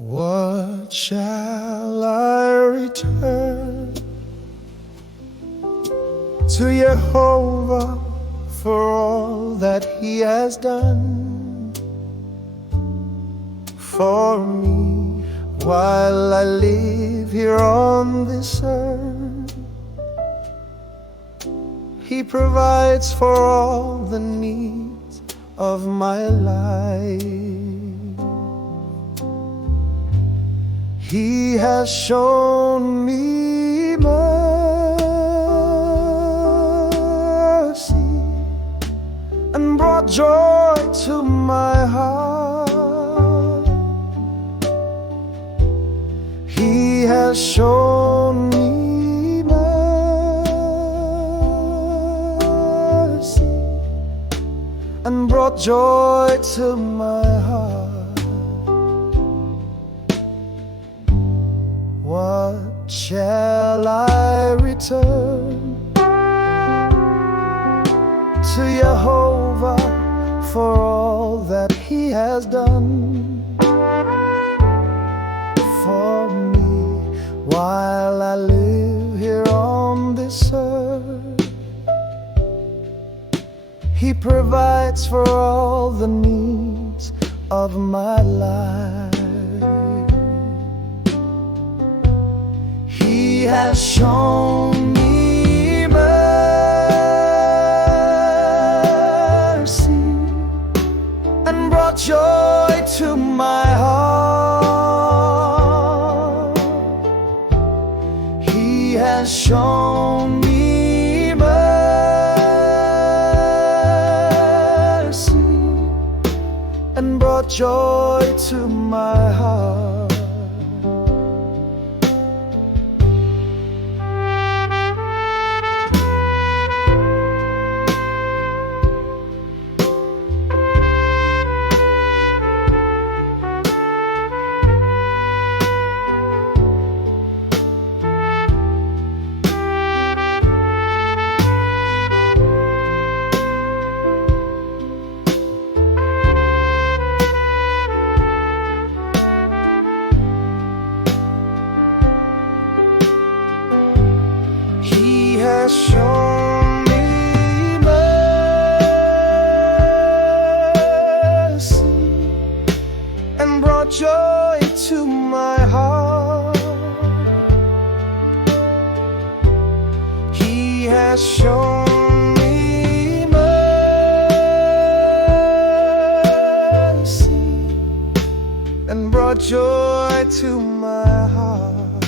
What shall I return to Jehovah for all that He has done for me while I live here on this earth? He provides for all the needs of my life. He has shown me mercy and brought joy to my heart. He has shown me mercy and brought joy to my heart. What shall I return to Jehovah for all that He has done for me while I live here on this earth? He provides for all the needs of my life. He has shown me mercy and brought joy to my heart. He has shown me mercy and brought joy to my heart. He has shown me mercy and brought joy to my heart. He has shown me mercy and brought joy to my heart.